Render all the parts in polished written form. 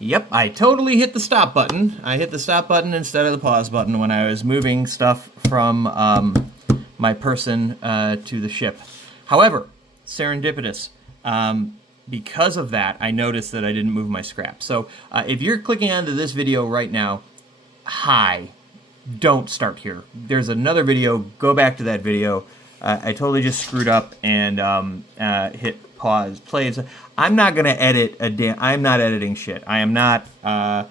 Yep, I totally hit the stop button. I hit the stop button instead of the pause button when I was moving stuff from my person to the ship. However, serendipitous. Because of that, I noticed that I didn't move my scrap. So if you're clicking onto this video right now, hi, don't start here. There's another video. Go back to that video. I totally just screwed up and hit pause, play. I'm not gonna edit I'm not editing shit. I am not. I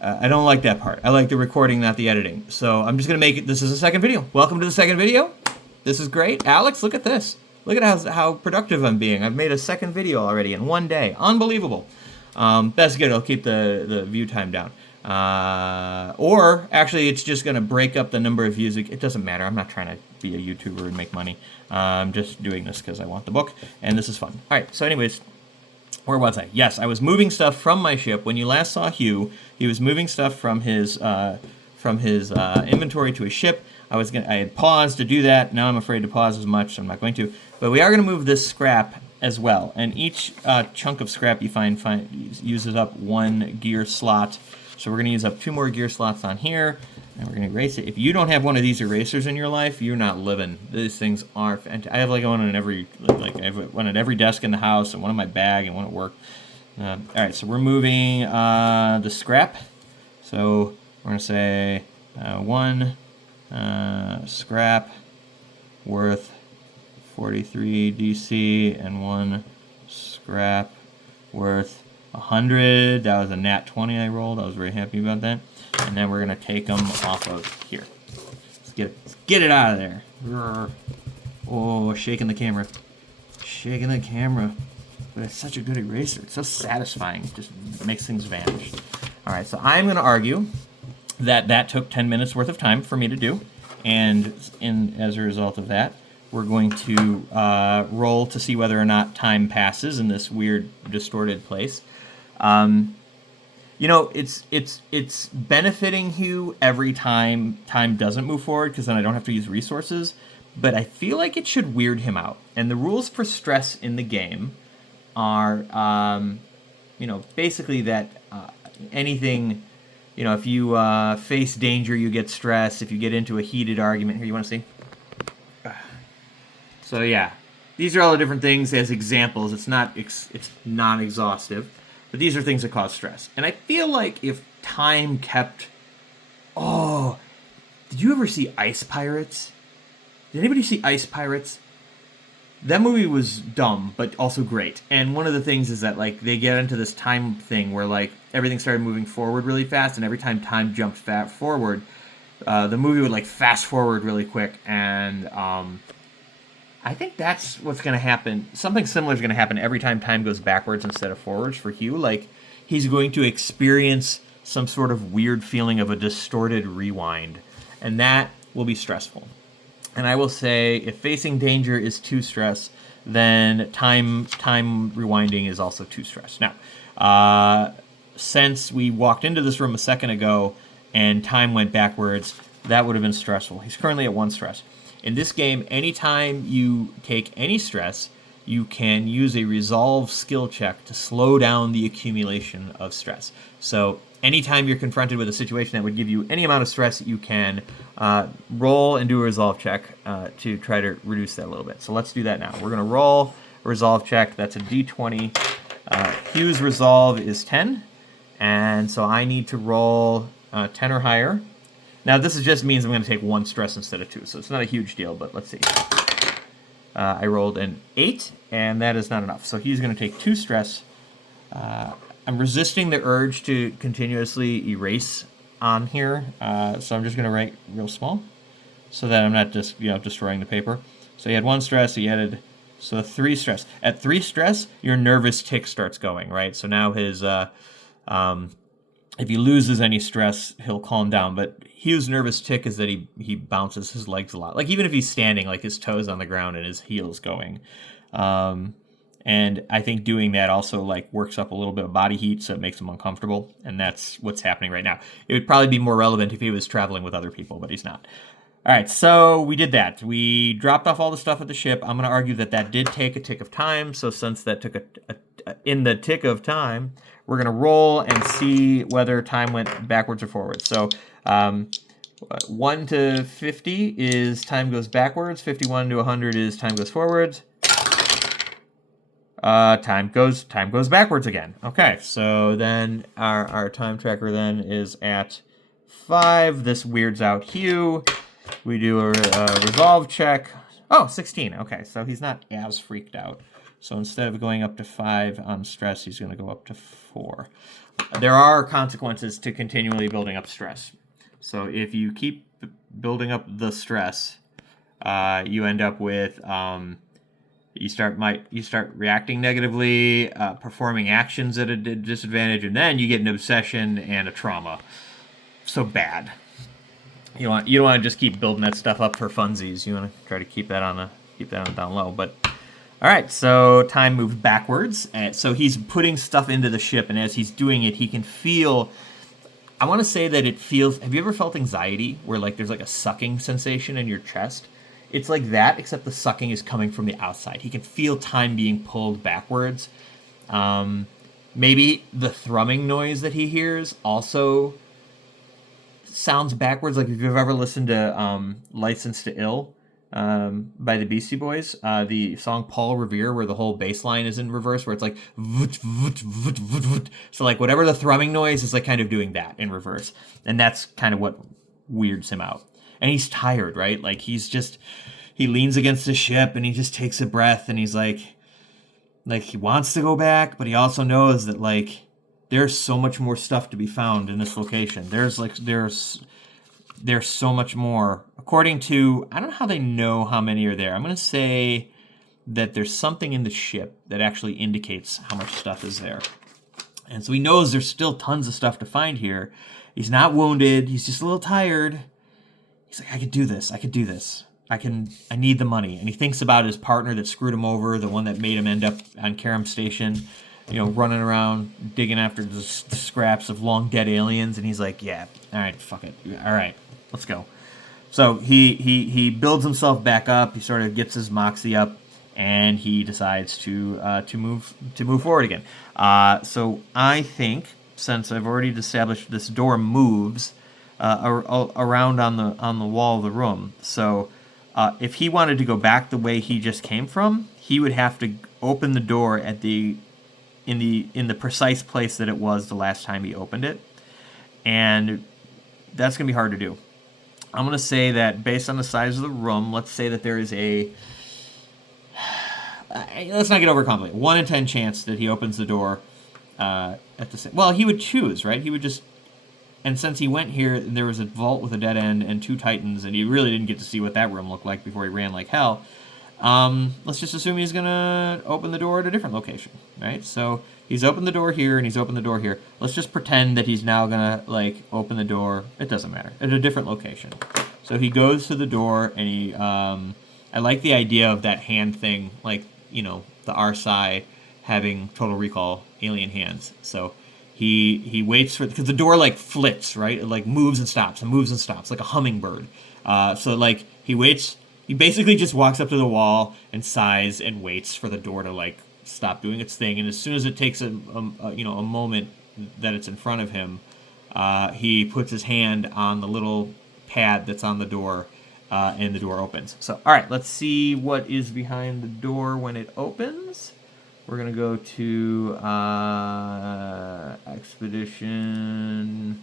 don't like that part. I like the recording, not the editing. So I'm just gonna make it. This is the second video. Welcome to the second video. This is great, Alex. Look at this. Look at how productive I'm being. I've made a second video already in one day. Unbelievable. That's good. I'll keep the view time down. Or actually, it's just going to break up the number of views. It doesn't matter. I'm not trying to be a YouTuber and make money. I'm just doing this because I want the book, and this is fun. All right. So, anyways, where was I? Yes, I was moving stuff from my ship. When you last saw Hugh, he was moving stuff from his inventory to his ship. I had paused to do that. Now I'm afraid to pause as much, so I'm not going to. But we are going to move this scrap as well. And each chunk of scrap you find uses up one gear slot. So we're going to use up 2 more gear slots on here, and we're going to erase it. If you don't have one of these erasers in your life, you're not living. These things are fantastic. I have like one on every, I have one at every desk in the house, and one in my bag, and one at work. All right, so we're moving the scrap. So we're going to say 1 scrap worth 43 DC, and 1 scrap worth 100. That was a nat 20 I rolled. I was very happy about that. And then we're going to take them off of here. Let's get it out of there. Oh, shaking the camera. Shaking the camera. But it's such a good eraser. It's so satisfying. It just makes things vanish. All right, so I'm going to argue that took 10 minutes worth of time for me to do. And as a result of that, we're going to roll to see whether or not time passes in this weird, distorted place. You know, it's benefiting Hugh every time time doesn't move forward, because then I don't have to use resources. But I feel like it should weird him out. And the rules for stress in the game are, you know, basically that anything, you know, if you face danger, you get stress. If you get into a heated argument, here, you want to see? So yeah, these are all the different things as examples. It's not exhaustive, but these are things that cause stress. And I feel like if time kept... Oh, did you ever see Ice Pirates? Did anybody see Ice Pirates? That movie was dumb, but also great. And one of the things is that, like, they get into this time thing where, like, everything started moving forward really fast, and every time time jumped forward, the movie would, like, fast forward really quick, and I think that's what's going to happen. Something similar is going to happen every time time goes backwards instead of forwards for Hugh. Like, he's going to experience some sort of weird feeling of a distorted rewind, and that will be stressful. And I will say, if facing danger is too stress, then time rewinding is also too stress. Now, since we walked into this room a second ago and time went backwards, that would have been stressful. He's currently at 1 stress. In this game, anytime you take any stress, you can use a resolve skill check to slow down the accumulation of stress. So anytime you're confronted with a situation that would give you any amount of stress, you can roll and do a resolve check to try to reduce that a little bit. So let's do that now. We're going to roll a resolve check. That's a d20. Hugh's resolve is 10, and so I need to roll 10 or higher. Now, this just means I'm going to take 1 stress instead of 2, so it's not a huge deal, but let's see. I rolled an 8, and that is not enough. So he's going to take 2 stress. I'm resisting the urge to continuously erase on here, so I'm just going to write real small so that I'm not just, destroying the paper. So he had 1 stress, he added, 3 stress. At 3 stress, your nervous tick starts going, right? So now his... if he loses any stress, he'll calm down. But Hugh's nervous tick is that he bounces his legs a lot. Like, even if he's standing, like, his toes on the ground and his heels going. And I think doing that also, like, works up a little bit of body heat, so it makes him uncomfortable. And that's what's happening right now. It would probably be more relevant if he was traveling with other people, but he's not. All right, so we did that. We dropped off all the stuff at the ship. I'm going to argue that did take a tick of time. So since that took in the tick of time, we're going to roll and see whether time went backwards or forwards. So 1 to 50 is time goes backwards. 51 to 100 is time goes forwards. Time goes backwards again. Okay, so then our time tracker then is at 5. This weirds out Hugh. We do a resolve check. Oh, 16. Okay, so he's not as freaked out. So instead of going up to 5 on stress, he's going to go up to 4. There are consequences to continually building up stress. So if you keep building up the stress, you end up with you start reacting negatively, performing actions at a disadvantage, and then you get an obsession and a trauma. So bad. You don't want to just keep building that stuff up for funsies. You want to try to keep that on down low. But all right, so time moved backwards. So he's putting stuff into the ship, and as he's doing it, he can feel. I want to say that it feels. Have you ever felt anxiety where like there's like a sucking sensation in your chest? It's like that, except the sucking is coming from the outside. He can feel time being pulled backwards. Maybe the thrumming noise that he hears also sounds backwards. Like if you've ever listened to License to Ill by the Beastie Boys, the song Paul Revere, where the whole bass line is in reverse, where it's like voot, voot, voot, voot, voot. So like whatever the thrumming noise is like kind of doing that in reverse. And that's kind of what weirds him out. And he's tired, right? Like he leans against the ship and he just takes a breath and he's like he wants to go back, but he also knows that like there's so much more stuff to be found in this location. There's so much more. According to, I don't know how they know how many are there. I'm going to say that there's something in the ship that actually indicates how much stuff is there. And so he knows there's still tons of stuff to find here. He's not wounded. He's just a little tired. He's like, I could do this. I need the money. And he thinks about his partner that screwed him over, the one that made him end up on Karam Station, running around digging after the scraps of long dead aliens. And he's like, yeah, all right, fuck it. All right, let's go. So he builds himself back up. He sort of gets his moxie up, and he decides to move forward again. So I think, since I've already established this door moves around on the wall of the room, so if he wanted to go back the way he just came from, he would have to open the door at in the precise place that it was the last time he opened it, and that's gonna be hard to do. I'm gonna say that based on the size of the room, let's say that there is a let's not get overcomplicated. 1 in 10 chance that he opens the door at the same. Well, he would choose, right? He would just. And since he went here, there was a vault with a dead end and 2 titans, and he really didn't get to see what that room looked like before he ran like hell. Let's just assume he's going to open the door at a different location, right? So he's opened the door here, and he's opened the door here. Let's just pretend that he's now going to, open the door. It doesn't matter. At a different location. So he goes to the door, and he... I like the idea of that hand thing, the Arsai having Total Recall alien hands. So... He waits for, because the door flits, right? It moves and stops and moves and stops like a hummingbird. So he waits. He basically just walks up to the wall and sighs and waits for the door to stop doing its thing. And as soon as it takes a moment that it's in front of him, he puts his hand on the little pad that's on the door, and the door opens. So all right, let's see what is behind the door when it opens. We're going to go to Expedition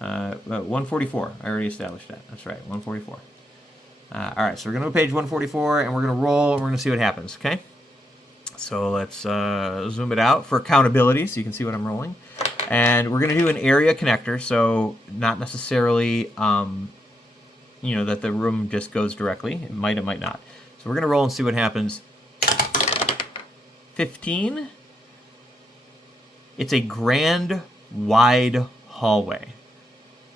144. I already established that. That's right, 144. All right, so we're going to go to page 144, and we're going to roll, and we're going to see what happens, okay? So let's zoom it out for accountability so you can see what I'm rolling. And we're going to do an area connector, so not necessarily, that the room just goes directly. It might not. So we're going to roll and see what happens. 15. It's a grand, wide hallway.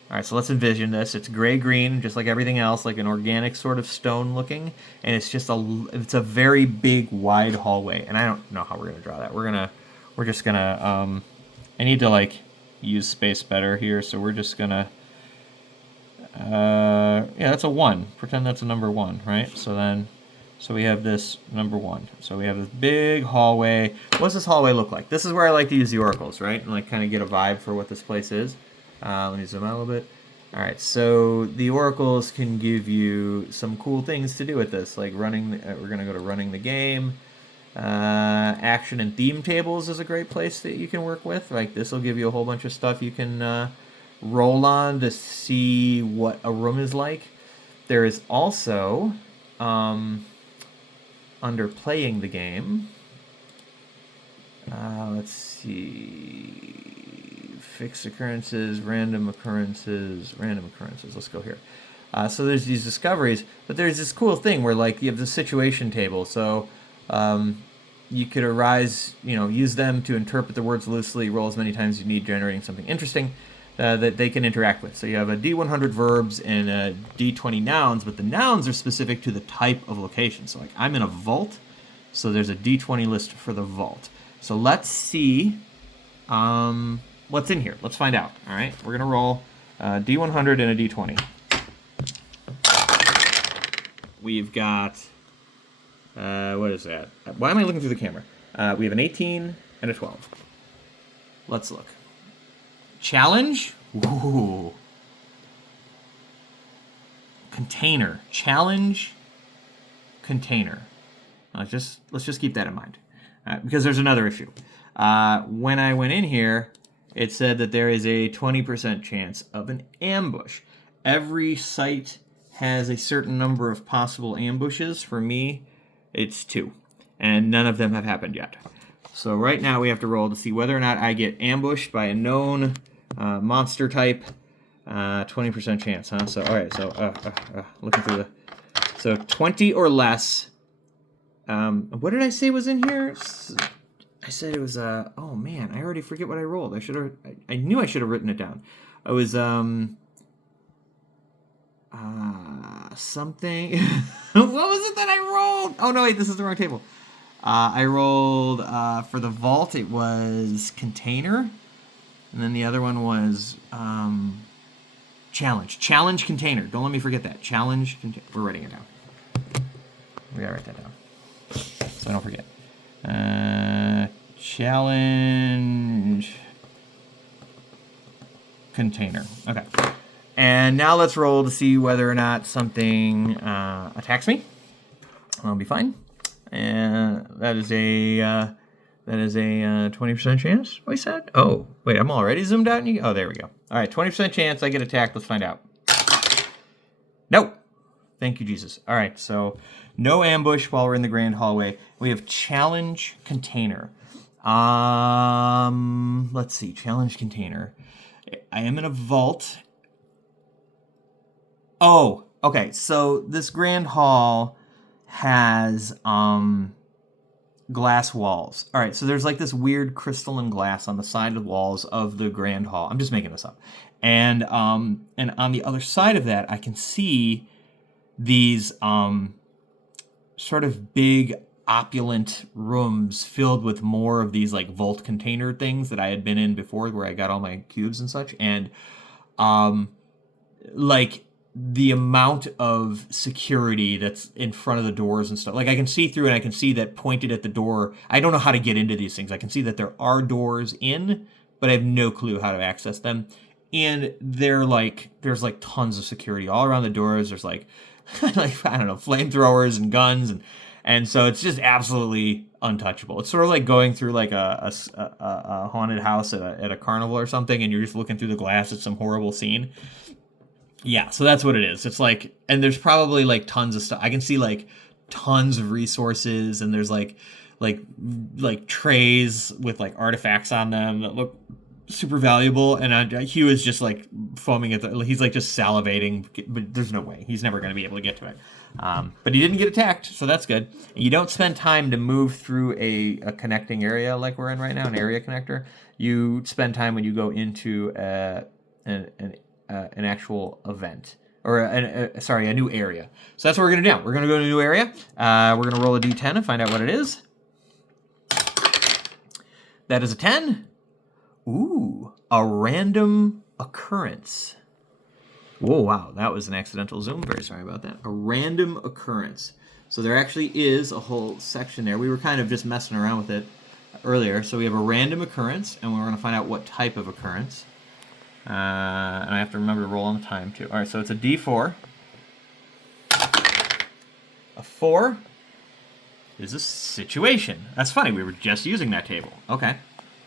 All right, so let's envision this. It's gray-green, just like everything else, like an organic sort of stone looking, and it's a very big, wide hallway. And I don't know how we're gonna draw that. We're just gonna. I need to use space better here, so we're just gonna. Yeah, that's a 1. Pretend that's a number 1, right? So then So we have this number 1. So we have this big hallway. What's this hallway look like? This is where I like to use the oracles, right? And like kind of get a vibe for what this place is. Let me zoom out a little bit. All right, so the oracles can give you some cool things to do with this, like running. We're gonna go to running the game. Action and theme tables is a great place that you can work with. Like this will give you a whole bunch of stuff you can roll on to see what a room is like. There is also under playing the game. Let's see. Fixed occurrences, random occurrences. Let's go here. So there's these discoveries, but there's this cool thing where like you have the situation table. So you could use them to interpret the words loosely, roll as many times as you need, generating something interesting that they can interact with. So you have a D100 verbs and a D20 nouns, but the nouns are specific to the type of location. So like I'm in a vault, so there's a D20 list for the vault. So let's see what's in here. Let's find out. All right, we're gonna roll D100 and a D20. We've got what is that? Why am I looking through the camera? We have an 18 and a 12. Let's look. Challenge. Ooh. Container. Challenge. Container. Let's just keep that in mind, because there's another issue. When I went in here, it said that there is a 20% chance of an ambush. Every site has a certain number of possible ambushes. For me, it's 2, and none of them have happened yet. So right now we have to roll to see whether or not I get ambushed by a known monster type. 20% chance, huh? So all right, so looking through so 20 or less. What did I say was in here? I said it was oh man, I already forget what I rolled. I knew I should have written it down. It was something. What was it that I rolled? Oh no, wait, this is the wrong table. I rolled for the vault. It was container, and then the other one was challenge. Challenge container. Don't let me forget that. Challenge container. We're writing it down. We gotta write that down so I don't forget. Challenge container. Okay. And now let's roll to see whether or not something attacks me. I'll be fine. And that is a 20% chance. What I said? Oh, wait, I'm already zoomed out. Oh, there we go. All right, 20% chance I get attacked. Let's find out. No. Thank you, Jesus. All right, so no ambush while we're in the grand hallway. We have challenge container. Let's see, challenge container. I am in a vault. Oh, okay. So this grand hall has glass walls. All right, so there's like this weird crystalline glass on the side of the walls of the grand hall. I'm just making this up. And on the other side of that, I can see these sort of big opulent rooms filled with more of these like vault container things that I had been in before, where I got all my cubes and such. And like the amount of security that's in front of the doors and stuff, like I can see through, and I can see that pointed at the door. I don't know how to get into these things. I can see that there are doors in, but I have no clue how to access them. And there's like tons of security all around the doors. There's like like, I don't know, flamethrowers and guns, and so it's just absolutely untouchable. It's sort of like going through like a haunted house at a carnival or something, and you're just looking through the glass at some horrible scene. Yeah, so that's what it is. It's like, and there's probably like tons of stuff. I can see like tons of resources, and there's like trays with like artifacts on them that look super valuable. And Hugh is just like foaming at he's like just salivating, but there's no way he's never going to be able to get to it. But he didn't get attacked, so that's good. You don't spend time to move through a connecting area like we're in right now, an area connector. You spend time when you go into an actual event, or a new area. So that's what we're going to do now. We're going to go to a new area. We're going to roll a d10 and find out what it is. That is a 10. Ooh, a random occurrence. Whoa, wow, that was an accidental zoom. Very sorry about that. A random occurrence. So there actually is a whole section there. We were kind of just messing around with it earlier. So we have a random occurrence, and we're going to find out what type of occurrence. And I have to remember to roll on the time, too. All right, so it's a D4. A 4 is a situation. That's funny. We were just using that table. Okay.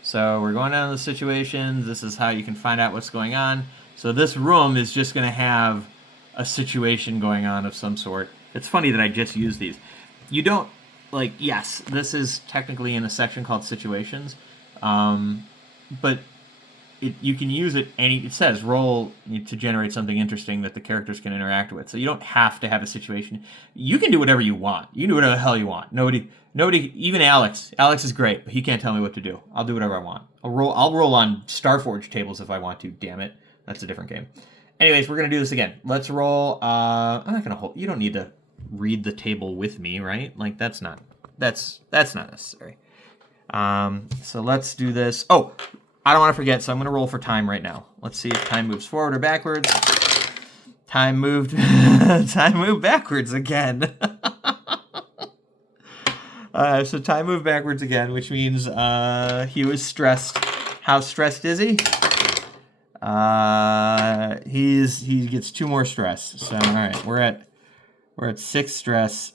So we're going down to the situations. This is how you can find out what's going on. So this room is just going to have a situation going on of some sort. It's funny that I just used these. You don't, like, yes, this is technically in a section called situations, but you can use it it says roll to generate something interesting that the characters can interact with. So you don't have to have a situation. You can do whatever you want. You can do whatever the hell you want. Nobody, even Alex. Alex is great, but he can't tell me what to do. I'll do whatever I want. I'll roll on Starforge tables if I want to, damn it. That's a different game. Anyways, we're going to do this again. Let's roll. I'm not going to hold. You don't need to read the table with me, right? Like, that's not necessary. So let's do this. Oh, I don't want to forget, so I'm going to roll for time right now. Let's see if time moves forward or backwards. Time moved backwards again. So time moved backwards again, which means he was stressed. How stressed is he? He gets 2 more stress. So all right, we're at 6 stress.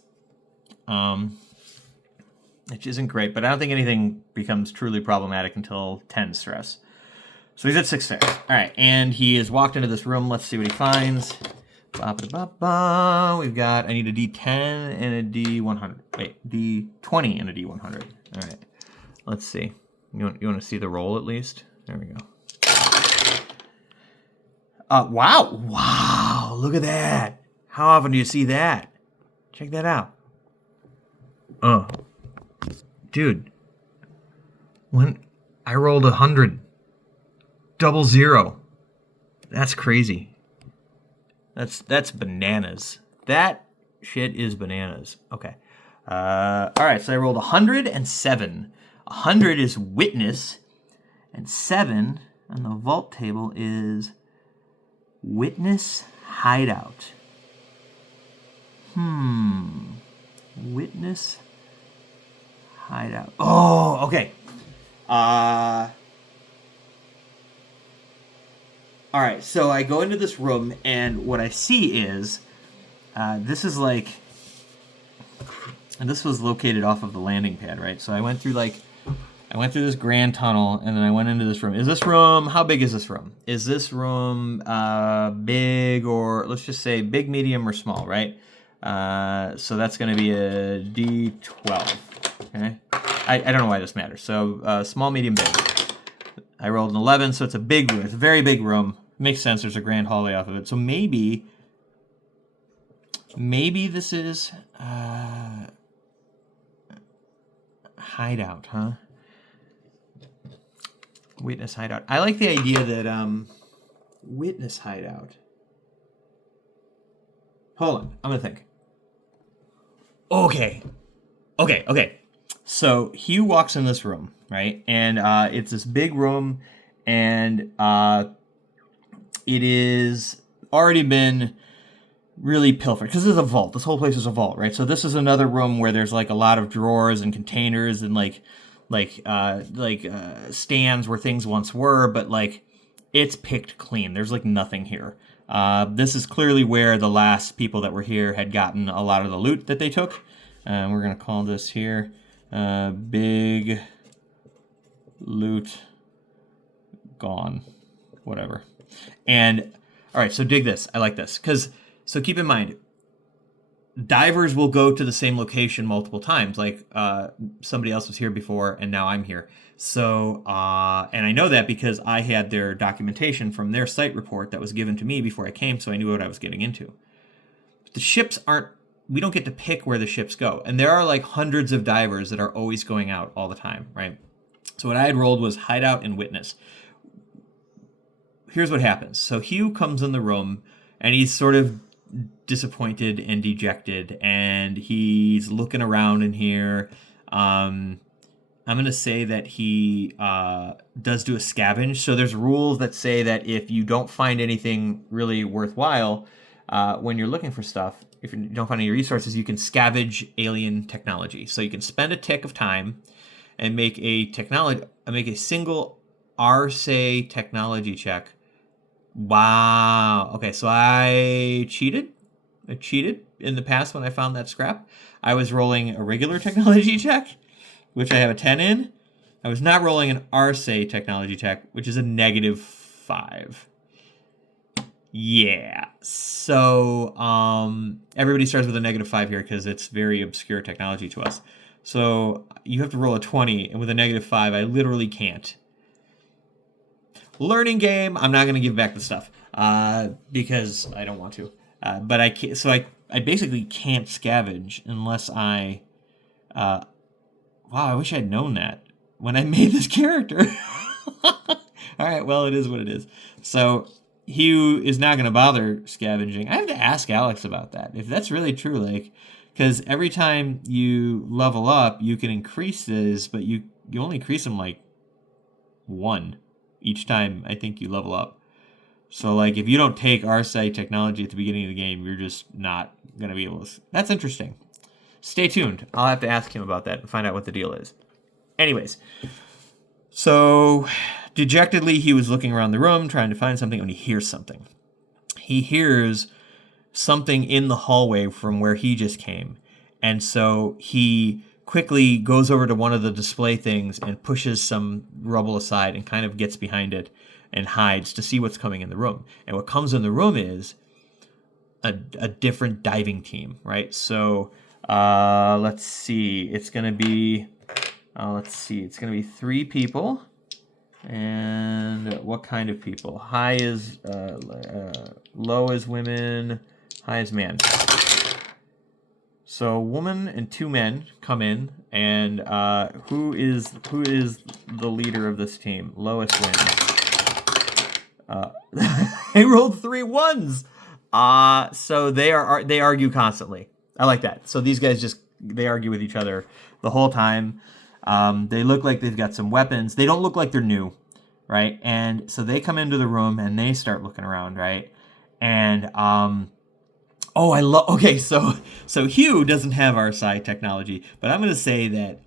Which isn't great, but I don't think anything becomes truly problematic until 10 stress. So he's at 6 stress. All right, and he has walked into this room. Let's see what he finds. Ba-ba-da-ba-ba. We've got, I need a D10 and a D100. Wait, D20 and a D100. All right, let's see. You want to see the roll at least? There we go. Wow, look at that. How often do you see that? Check that out. Dude, when I rolled 100, 00. That's crazy. That's bananas. That shit is bananas. Okay. All right, so I rolled 107. 100 is witness, and 7 on the vault table is witness hideout. Witness hideout. Oh, okay. All right, so I go into this room, and what I see is, this is like, and this was located off of the landing pad, right? So I went through this grand tunnel, and then I went into this room. How big is this room? Is this room big, or let's just say big, medium, or small, right? So that's going to be a D12. Okay, I don't know why this matters. So small, medium, big. I rolled an 11, so it's a big room. It's a very big room. Makes sense. There's a grand hallway off of it. So maybe this is hideout, huh? Witness hideout. I like the idea that witness hideout. Hold on, I'm gonna think. Okay. So Hugh walks in this room, right? And it's this big room, and it is already been really pilfered because this is a vault. This whole place is a vault, right? So this is another room where there's like a lot of drawers and containers and like stands where things once were, but like it's picked clean. There's like nothing here. This is clearly where the last people that were here had gotten a lot of the loot that they took. We're gonna call this here big loot gone, whatever. And all right, so dig this. I like this so keep in mind, divers will go to the same location multiple times. Like somebody else was here before, and now I'm here. So and I know that because I had their documentation from their site report that was given to me before I came, so I knew what I was getting into. But the ships aren't. We don't get to pick where the ships go, and there are like hundreds of divers that are always going out all the time, right? So what I had rolled was hideout and witness. Here's what happens. So Hugh comes in the room, and he's sort of disappointed and dejected, and he's looking around in here. I'm going to say that he does do a scavenge. So there's rules that say that if you don't find anything really worthwhile when you're looking for stuff, if you don't find any resources, you can scavenge alien technology. So you can spend a tick of time and make a single RSA technology check. Wow. Okay, so I cheated. In the past when I found that scrap. I was rolling a regular technology check, which I have a 10 in. I was not rolling an RSA technology check, which is a -5. Yeah. So everybody starts with a -5 here because it's very obscure technology to us. So you have to roll a 20, and with a -5, I literally can't. Learning game. I'm not going to give back the stuff because I don't want to. But I can't. So I basically can't scavenge unless I. Wow, I wish I'd known that when I made this character. All right, well, it is what it is. So Hugh is not going to bother scavenging. I have to ask Alex about that. If that's really true, like, because every time you level up, you can increase this, but you only increase them like 1 each time I think you level up. So, like, if you don't take RSA technology at the beginning of the game, you're just not going to be able to. That's interesting. Stay tuned. I'll have to ask him about that and find out what the deal is. Anyways, so dejectedly, he was looking around the room trying to find something, and he hears something. He hears something in the hallway from where he just came. And so he quickly goes over to one of the display things and pushes some rubble aside and kind of gets behind it and hides to see what's coming in the room. And what comes in the room is a different diving team, right? So let's see. It's going to be, it's going to be 3 people. And what kind of people? High is, low is women, high is man. So woman and 2 men come in, and who is the leader of this team? Lowest wins. They rolled 3 ones. So they argue constantly. I like that. So these guys they argue with each other the whole time. They look like they've got some weapons. They don't look like they're new, right? And so they come into the room and they start looking around, right? And okay, so Hugh doesn't have RSI technology, but I'm gonna say that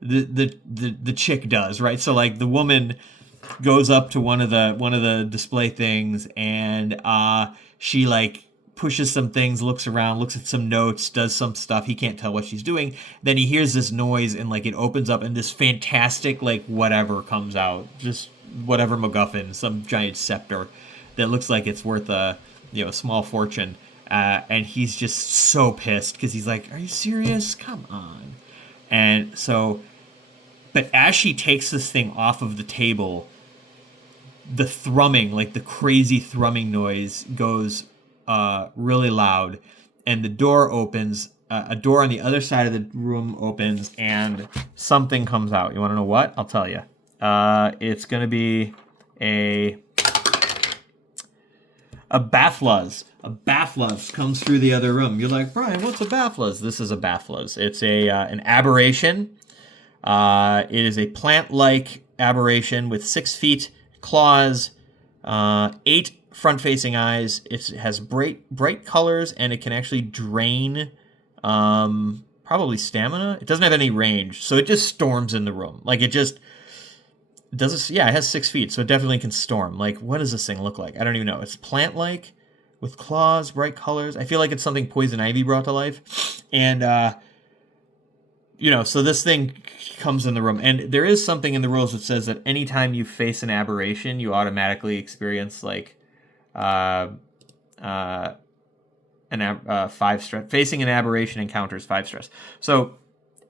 the chick does, right? So like the woman goes up to one of the display things, and she like pushes some things, looks around, looks at some notes, does some stuff. He can't tell what she's doing. Then he hears this noise, and like it opens up, and this fantastic like whatever comes out, just whatever MacGuffin, some giant scepter that looks like it's worth a small fortune. And he's just so pissed because he's like, "Are you serious? Come on!" And so, but as she takes this thing off of the table, the thrumming, like the crazy thrumming noise, goes really loud, and the door opens. A door on the other side of the room opens, and something comes out. You want to know what? I'll tell you. It's going to be a Bathluz. A Bathluz comes through the other room. You're like, Brian, what's a Bathluz? This is a Bathluz. It's an aberration. It is a plant-like aberration with 6 feet, claws, 8 front-facing eyes. It has bright colors, and it can actually drain probably stamina. It doesn't have any range, so it just storms in the room. Like, it just does it. Yeah, it has 6 feet, so it definitely can storm. Like, what does this thing look like? I don't even know. It's plant-like with claws, bright colors. I feel like it's something Poison Ivy brought to life. And, so this thing comes in the room. And there is something in the rules that says that anytime you face an aberration, you automatically experience, like, 5 stress. Facing an aberration encounters 5 stress. So,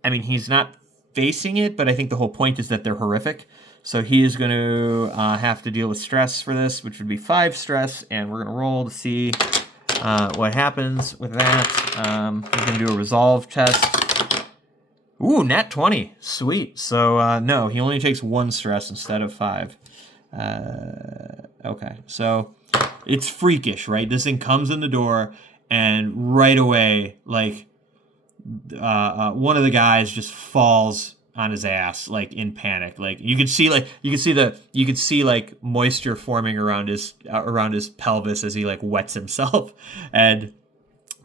I mean, he's not facing it, but I think the whole point is that they're horrific. So he is going to have to deal with stress for this, which would be 5 stress, and we're going to roll to see what happens with that. We're going to do a resolve test. Ooh, nat 20. Sweet. So, no, he only takes 1 stress instead of 5. Okay, so it's freakish, right? This thing comes in the door, and right away, like, one of the guys just falls on his ass, like in panic. Like you could see moisture forming around his pelvis as he like wets himself. And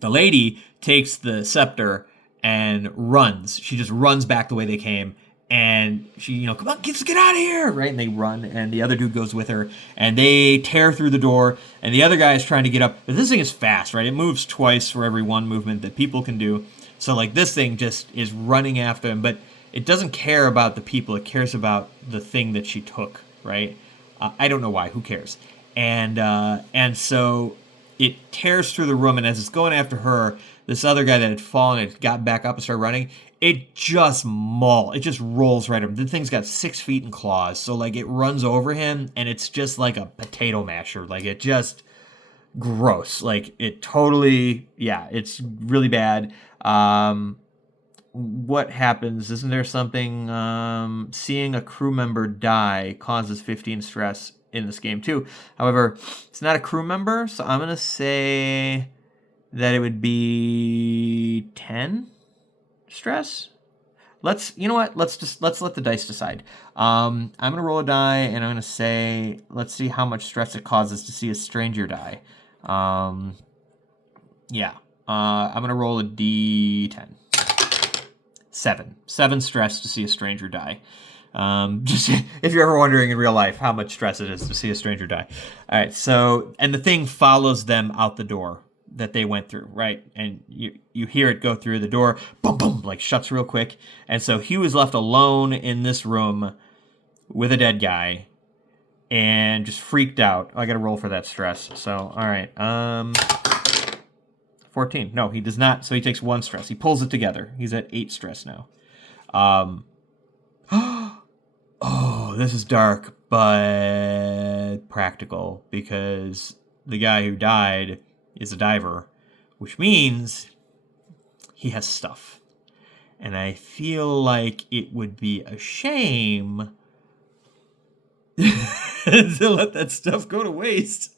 The lady takes the scepter and runs. She just runs back the way they came. And she, come on, get out of here, right? And they run, and the other dude goes with her, and they tear through the door, and the other guy is trying to get up. But this thing is fast, right? It moves twice for every one movement that people can do. So, like, this thing just is running after him, but it doesn't care about the people. It cares about the thing that she took, right? I don't know why. Who cares? And so it tears through the room, and as it's going after her, this other guy that had fallen, it got back up and started running. It just rolls right over him. The thing's got 6 feet in claws, so like it runs over him, and it's just like a potato masher. Like it just gross. Like it totally, it's really bad. What happens? Isn't there something? Seeing a crew member die causes 15 stress in this game too. However, it's not a crew member, so I'm gonna say that it would be 10 stress. Let's let the dice decide. I'm gonna roll a die, and I'm gonna say, let's see how much stress it causes to see a stranger die. I'm gonna roll a d10. 7 stress to see a stranger die. Just if you're ever wondering in real life how much stress it is to see a stranger die. All right, so, and the thing follows them out the door that they went through, right? And you hear it go through the door, boom, boom, like shuts real quick. And so Hugh is left alone in this room with a dead guy and just freaked out. I got to roll for that stress. So, all right, 14. No, he does not. So he takes 1 stress. He pulls it together. He's at 8 stress now. Oh, this is dark, but practical, because the guy who died is a diver, which means he has stuff. And I feel like it would be a shame to let that stuff go to waste.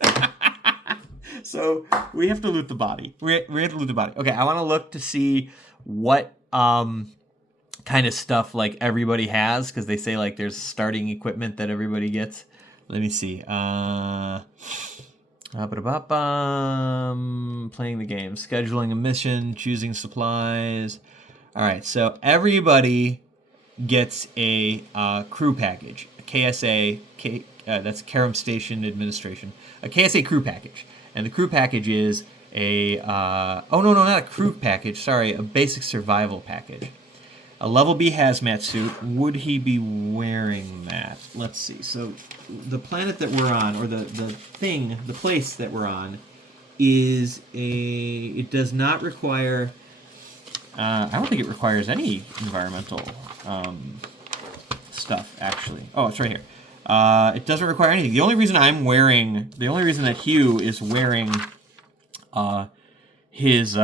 So we have to loot the body. We have to loot the body. Okay, I want to look to see what kind of stuff like everybody has, because they say like there's starting equipment that everybody gets. Let me see. Playing the game, scheduling a mission, choosing supplies. All right, so everybody gets a crew package, a KSA, that's Karam Station Administration, a KSA crew package. And the crew package is not a crew package, sorry, a basic survival package. A level B hazmat suit. Would he be wearing that? Let's see. So the planet that we're on, or the place that we're on, it does not require, I don't think it requires any environmental stuff, actually. Oh, it's right here. It doesn't require anything. The only reason that Hugh is wearing his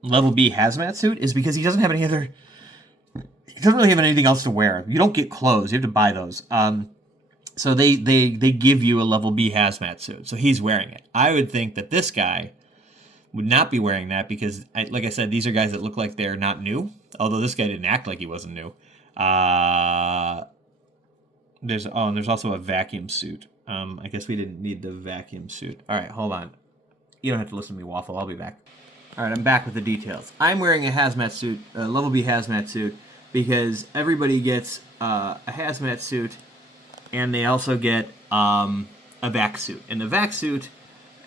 level B hazmat suit is because he doesn't have he doesn't really have anything else to wear. You don't get clothes. You have to buy those. So they give you a level B hazmat suit. So he's wearing it. I would think that this guy would not be wearing that because, like I said, these are guys that look like they're not new. Although this guy didn't act like he wasn't new. There's also a vacuum suit. I guess we didn't need the vacuum suit. All right, hold on. You don't have to listen to me waffle. I'll be back. All right, I'm back with the details. I'm wearing a hazmat suit, a level B hazmat suit, because everybody gets a hazmat suit, and they also get a vac suit. And the vac suit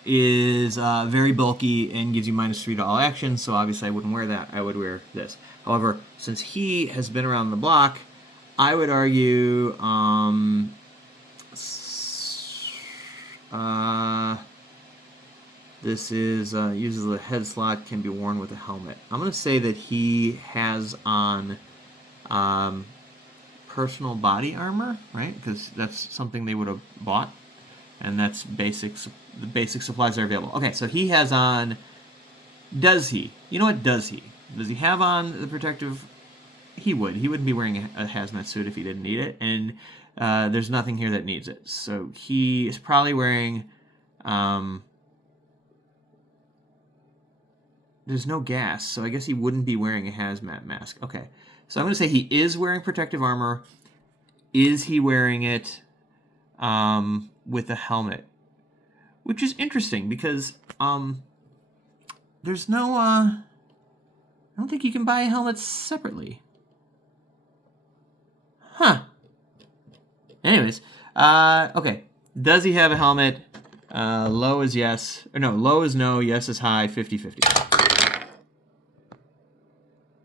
is very bulky and gives you -3 to all action, so obviously I wouldn't wear that. I would wear this. However, since he has been around the block, I would argue this is uses a head slot, can be worn with a helmet. I'm going to say that he has on personal body armor, right? Because that's something they would have bought, and that's the basic supplies are available. Okay, so he has on. Does he? You know what? Does he? Does he have on the protective? He would. He wouldn't be wearing a hazmat suit if he didn't need it, and there's nothing here that needs it. So he is probably wearing. There's no gas, so I guess he wouldn't be wearing a hazmat mask. Okay, so I'm going to say he is wearing protective armor. Is he wearing it with a helmet? Which is interesting because there's no, I don't think you can buy helmets separately. Huh. Anyways, okay. Does he have a helmet? Low is yes. Or no, low is no, yes is high, 50-50.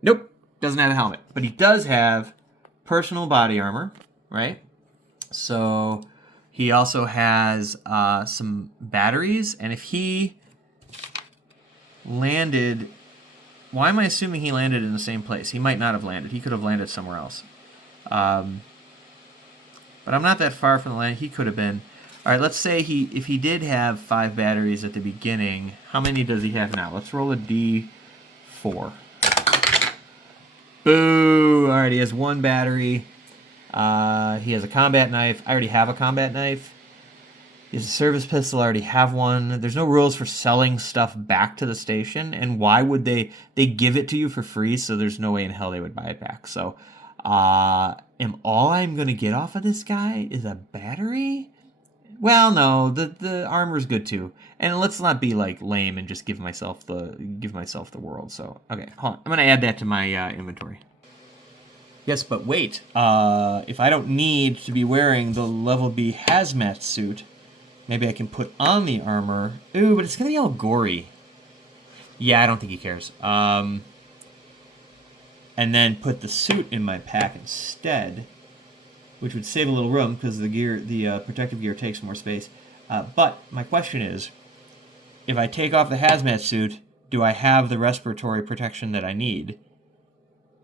Nope, doesn't have a helmet. But he does have personal body armor, right? So he also has some batteries, and if he landed... Why am I assuming he landed in the same place? He might not have landed. He could have landed somewhere else. But I'm not that far from the land. He could have been. All right, let's say if he did have 5 batteries at the beginning, how many does he have now? Let's roll a D4. Boo! All right, he has 1 battery. He has a combat knife. I already have a combat knife. He has a service pistol. I already have one. There's no rules for selling stuff back to the station. And why would they give it to you for free, so there's no way in hell they would buy it back. So, all I'm going to get off of this guy is a battery? Well, no, the armor's good too. And let's not be like lame and just give myself the world. So, okay, hold on. I'm going to add that to my inventory. Yes, but wait. If I don't need to be wearing the level B hazmat suit, maybe I can put on the armor. Ooh, but it's going to be all gory. Yeah, I don't think he cares. And then put the suit in my pack instead, which would save a little room because the protective gear takes more space. But my question is, if I take off the hazmat suit, do I have the respiratory protection that I need?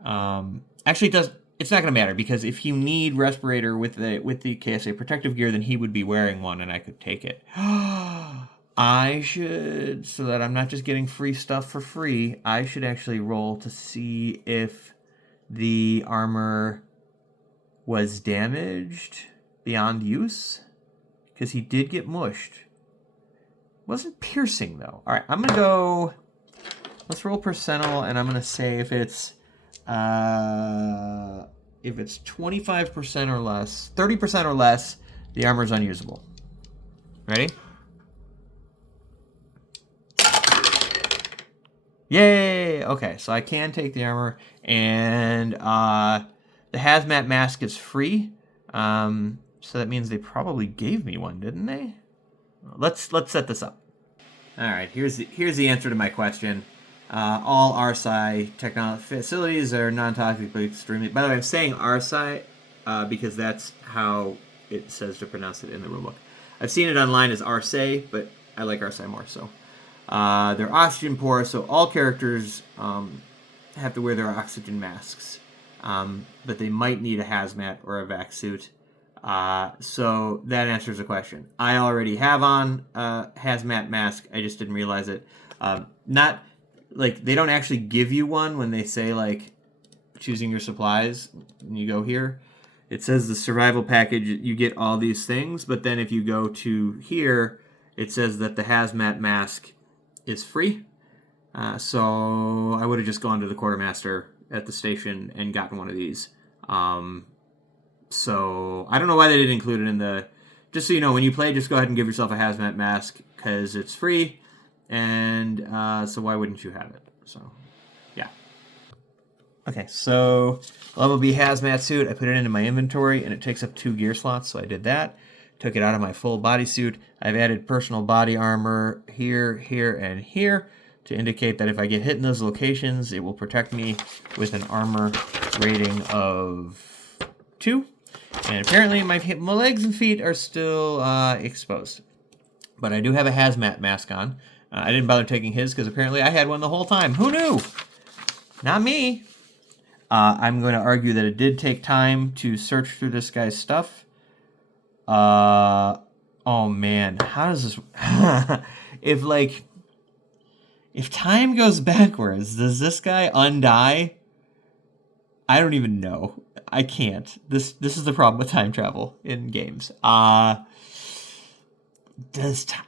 Actually, it's not going to matter, because if you need respirator with the KSA protective gear, then he would be wearing one, and I could take it. I should, so that I'm not just getting free stuff for free, I should actually roll to see if the armor was damaged beyond use, because he did get mushed. Wasn't piercing, though. All right, I'm going to go... Let's roll percentile, and I'm going to say if it's 25% or less, 30% or less, the armor is unusable. Ready? Yay! Okay, so I can take the armor, and the hazmat mask is free. So that means they probably gave me one, didn't they? Let's set this up. All right, here's the answer to my question. All RSI technology facilities are non-toxic, but extremely... By the way, I'm saying RSI because that's how it says to pronounce it in the rulebook. I've seen it online as RSA, but I like RSI more, so... they're oxygen poor, so all characters have to wear their oxygen masks. But they might need a hazmat or a vac suit. So that answers the question. I already have on a hazmat mask. I just didn't realize it. Not like they don't actually give you one when they say like choosing your supplies. When you go here, it says the survival package. You get all these things, but then if you go to here, it says that the hazmat mask is free. So I would have just gone to the quartermaster at the station and gotten one of these. So I don't know why they didn't include it in the... Just so you know, when you play, just go ahead and give yourself a hazmat mask because it's free. And so why wouldn't you have it? So, yeah. Okay, so level B hazmat suit. I put it into my inventory and it takes up 2 gear slots. So I did that. Took it out of my full bodysuit. I've added personal body armor here, here, and here to indicate that if I get hit in those locations, it will protect me with an armor rating of 2. And apparently my legs and feet are still exposed. But I do have a hazmat mask on. I didn't bother taking his because apparently I had one the whole time. Who knew? Not me. I'm going to argue that it did take time to search through this guy's stuff. Oh man, how does this... If time goes backwards, does this guy undie? I don't even know. I can't. This is the problem with time travel in games. I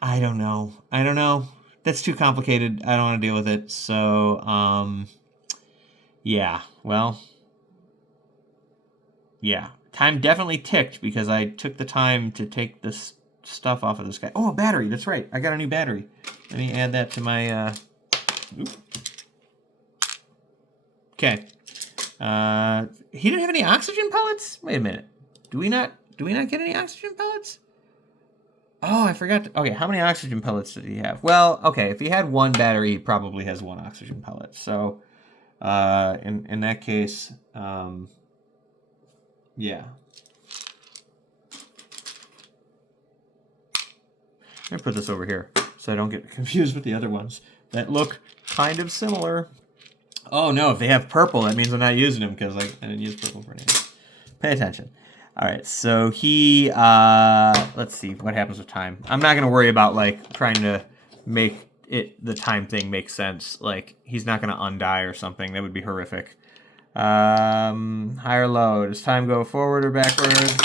don't know. That's too complicated. I don't want to deal with it. So, yeah. Well, yeah. Time definitely ticked because I took the time to take this stuff off of this guy. Oh, a battery. That's right. I got a new battery. Let me add that to my Okay. He didn't have any oxygen pellets? Wait a minute. Do we not get any oxygen pellets? Oh, I forgot. Okay, how many oxygen pellets did he have? Well, okay, if he had one battery, he probably has one oxygen pellet. So, in that case, yeah. I'm going to put this over here so I don't get confused with the other ones that look kind of similar. Oh, no, if they have purple, that means I'm not using them because I didn't use purple for anything. Pay attention. All right, so he, let's see what happens with time. I'm not going to worry about, like, trying to make the time thing make sense. Like, he's not going to undie or something. That would be horrific. High or low? Does time go forward or backwards?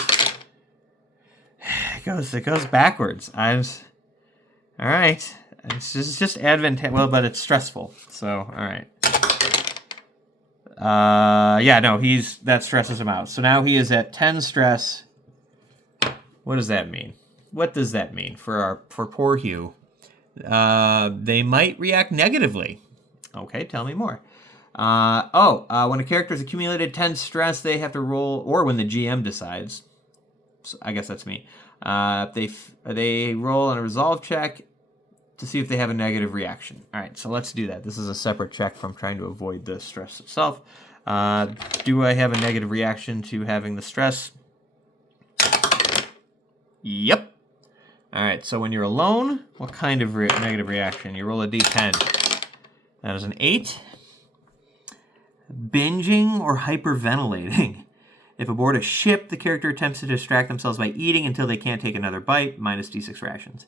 It goes backwards. All right. It's just advantageous. Well, but it's stressful. So, all right. Yeah, no, that stresses him out. So now he is at 10 stress. What does that mean? What does that mean for poor Hugh? They might react negatively. Okay, tell me more. When a character has accumulated 10 stress, they have to roll, or when the GM decides. So I guess that's me. They roll on a resolve check to see if they have a negative reaction. All right, so let's do that. This is a separate check from trying to avoid the stress itself. Do I have a negative reaction to having the stress? Yep. All right, so when you're alone, what kind of negative reaction? You roll a d10. That is an 8. Binging or hyperventilating. If aboard a ship, the character attempts to distract themselves by eating until they can't take another bite, minus d6 rations.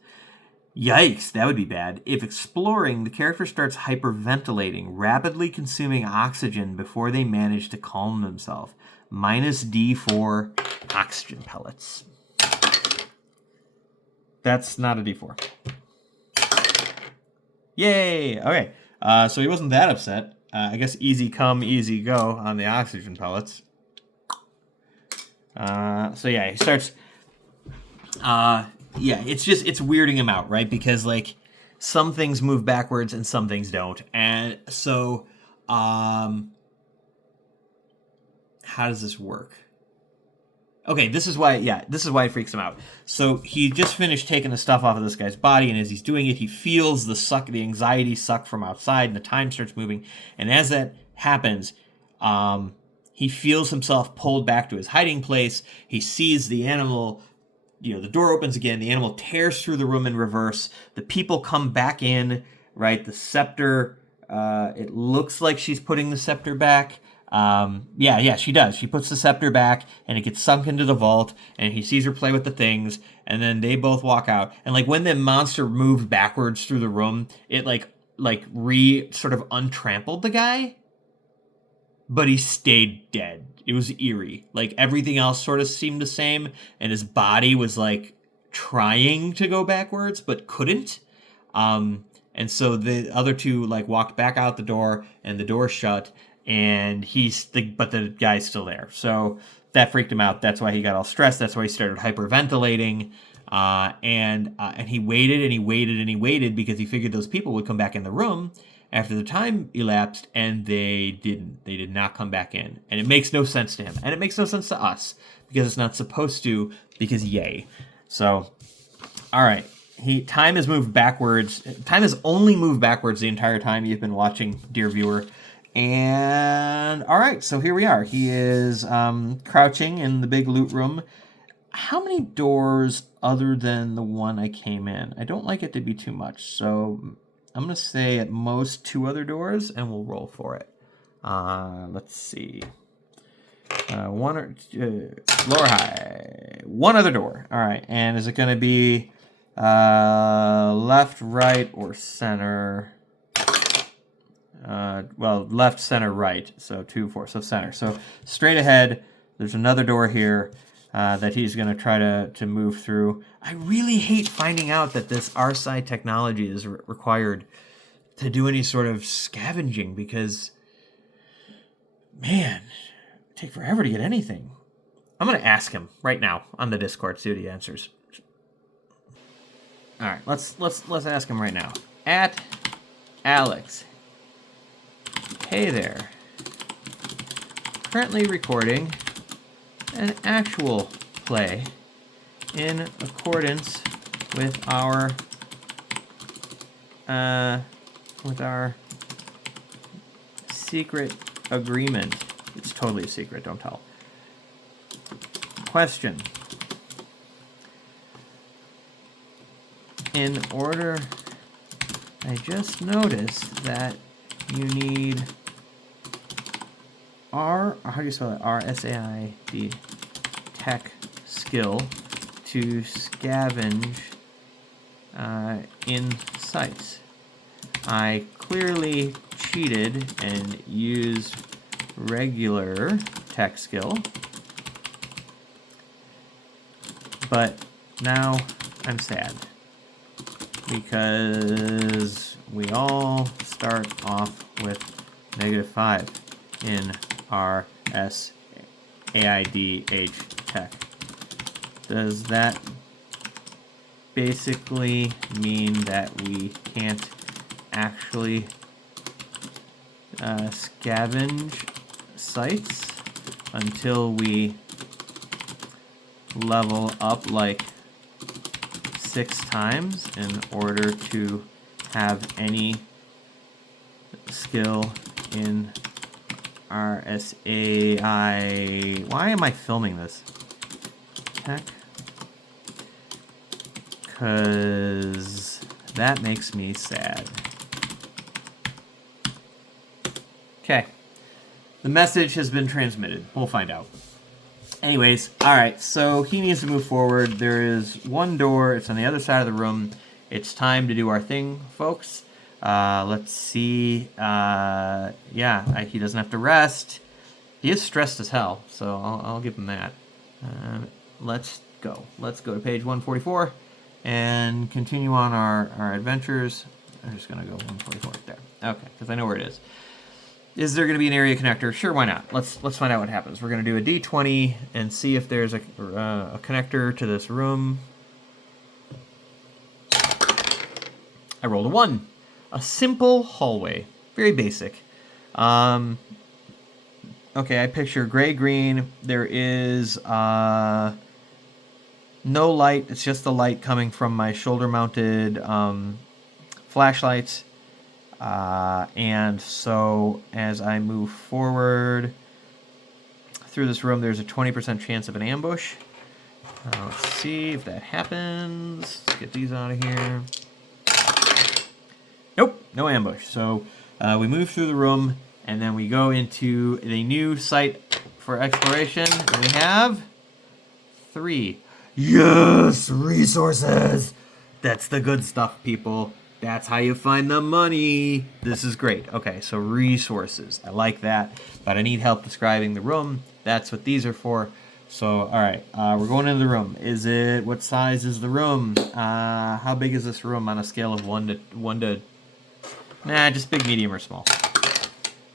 Yikes, that would be bad. If exploring, the character starts hyperventilating, rapidly consuming oxygen before they manage to calm themselves. Minus D4 oxygen pellets. That's not a D4. Yay! Okay, so he wasn't that upset. I guess easy come, easy go on the oxygen pellets. So yeah, he starts... Yeah, it's weirding him out, right? Because, like, some things move backwards and some things don't. And so, how does this work? Okay, this is why it freaks him out. So he just finished taking the stuff off of this guy's body, and as he's doing it, he feels the anxiety suck from outside, and the time starts moving. And as that happens, he feels himself pulled back to his hiding place. He sees the animal... the door opens again. The animal tears through the room in reverse. The people come back in, right? The scepter, it looks like she's putting the scepter back. Yeah, she does. She puts the scepter back, and it gets sunk into the vault, and he sees her play with the things, and then they both walk out. And, like, when the monster moved backwards through the room, it, sort of untrampled the guy, but he stayed dead. It was eerie. Like, everything else sort of seemed the same, and his body was, like, trying to go backwards, but couldn't. And so the other two, like, walked back out the door, and the door shut, and but the guy's still there. So that freaked him out. That's why he got all stressed. That's why he started hyperventilating. And he waited, and he waited, and he waited, because he figured those people would come back in the room after the time elapsed, and they didn't. They did not come back in. And it makes no sense to him. And it makes no sense to us, because it's not supposed to, because yay. So, all right. Time has moved backwards. Time has only moved backwards the entire time you've been watching, dear viewer. And, all right, so here we are. He is crouching in the big loot room. How many doors other than the one I came in? I don't like it to be too much, so... I'm going to say at most 2 other doors, and we'll roll for it. Let's see. One or lower high. 1 other door. All right. And is it going to be left, right, or center? Well, left, center, right. So 2, 4. So center. So straight ahead, there's another door here that he's going to try to move through. I really hate finding out that this R-Side technology is required to do any sort of scavenging, because, man, it'd take forever to get anything. I'm going to ask him right now on the Discord, see what he answers. All right, let's ask him right now. At Alex Hey there. Currently recording an actual play in accordance with our secret agreement. It's totally a secret, don't tell. Question. In order, I just noticed that you need how do you spell it? RSAID, tech skill to scavenge in sites. I clearly cheated and used regular tech skill, but now I'm sad because we all start off with -5 in our SAIDH tech. Does that basically mean that we can't actually scavenge sites until we level up like 6 times in order to have any skill in RSAI? Why am I filming this? Tech? Because that makes me sad. Okay. The message has been transmitted. We'll find out. Anyways, alright, so he needs to move forward. There is one door. It's on the other side of the room. It's time to do our thing, folks. Let's see. Yeah, he doesn't have to rest. He is stressed as hell, so I'll give him that. Let's go. Let's go to page 144 and continue on our adventures. I'm just going to go 144 right there. Okay, because I know where it is. Is there going to be an area connector? Sure, why not? Let's find out what happens. We're going to do a D20 and see if there's a connector to this room. I rolled a 1. A simple hallway. Very basic. Okay, I picture gray-green. There is no light. It's just the light coming from my shoulder-mounted flashlights. And so as I move forward through this room, there's a 20% chance of an ambush. Let's see if that happens. Let's get these out of here. Nope, no ambush. So we move through the room, and then we go into a new site for exploration. And we have 3. Yes, resources! That's the good stuff, people. That's how you find the money. This is great. Okay, so resources. I like that, but I need help describing the room. That's what these are for. So, all right, we're going into the room. What size is the room? How big is this room on a scale of 1 to nah, just big, medium, or small.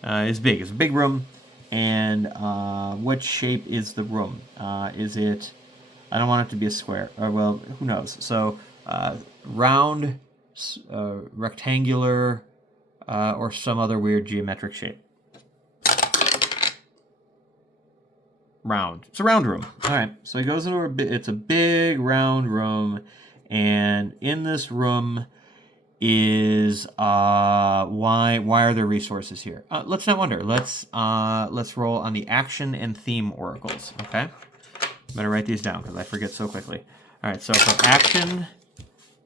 It's big. It's a big room. And what shape is the room? Is it? I don't want it to be a square. Or well, who knows? So round. Rectangular, or some other weird geometric shape. Round. It's a round room. All right. So he goes into it's a big round room, and in this room is why are there resources here? Let's not wonder. Let's roll on the action and theme oracles. Okay. Better write these down because I forget so quickly. All right. So for action,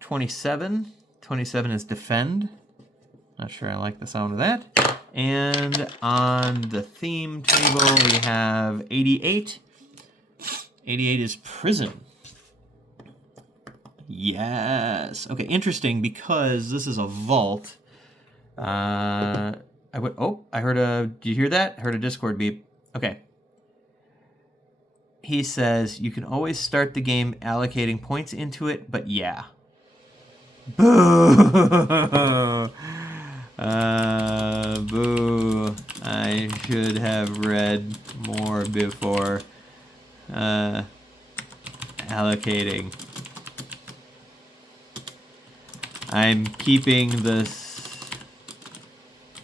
27. 27 is defend. Not sure I like the sound of that. And on the theme table, we have 88. 88 is prison. Yes. Okay, interesting because this is a vault. I heard did you hear that? I heard a Discord beep. Okay. He says, you can always start the game allocating points into it, but yeah. Boo! Boo. I should have read more before allocating. I'm keeping this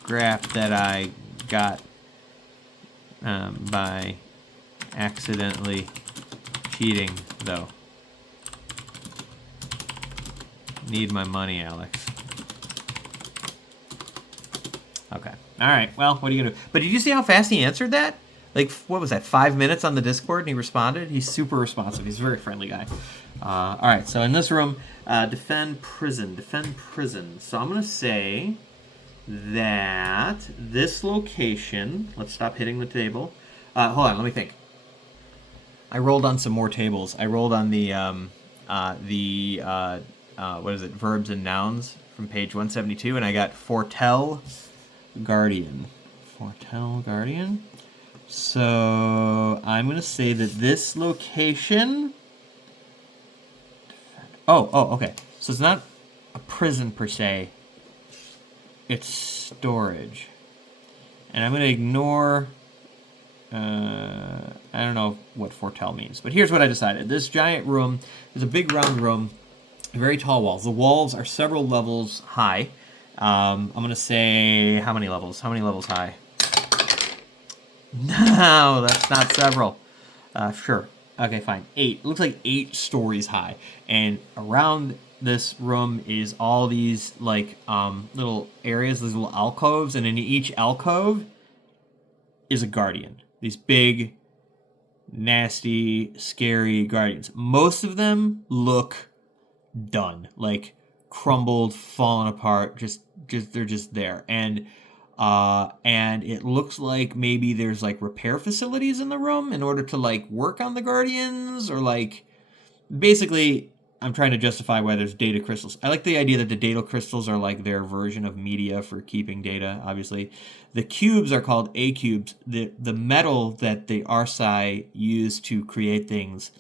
graph that I got by accidentally cheating, though. Need my money, Alex. Okay. All right. Well, what are you going to do? But did you see how fast he answered that? Like, what was that, 5 minutes on the Discord, and he responded? He's super responsive. He's a very friendly guy. All right. So in this room, defend prison. Defend prison. So I'm going to say that this location... Let's stop hitting the table. Hold on. Let me think. I rolled on some more tables. I rolled on the what is it? Verbs and nouns from page 172, and I got foretell guardian. Foretell guardian. So I'm going to say that this location... Oh, okay. So it's not a prison per se. It's storage. And I'm going to ignore... I don't know what foretell means, but here's what I decided. This giant room is a big round room, very tall walls. The walls are several levels high. I'm going to say, how many levels? How many levels high? No, that's not several. Sure. Okay, fine. 8. It looks like 8 stories high. And around this room is all these, like, little areas, these little alcoves. And in each alcove is a guardian. These big, nasty, scary guardians. Most of them look done. Like, crumbled, fallen apart. Just they're just there. And it looks like maybe there's like repair facilities in the room in order to like work on the guardians, or like basically I'm trying to justify why there's data crystals. I like the idea that the data crystals are like their version of media for keeping data, obviously. The cubes are called A-cubes. The metal that the Arsi use to create things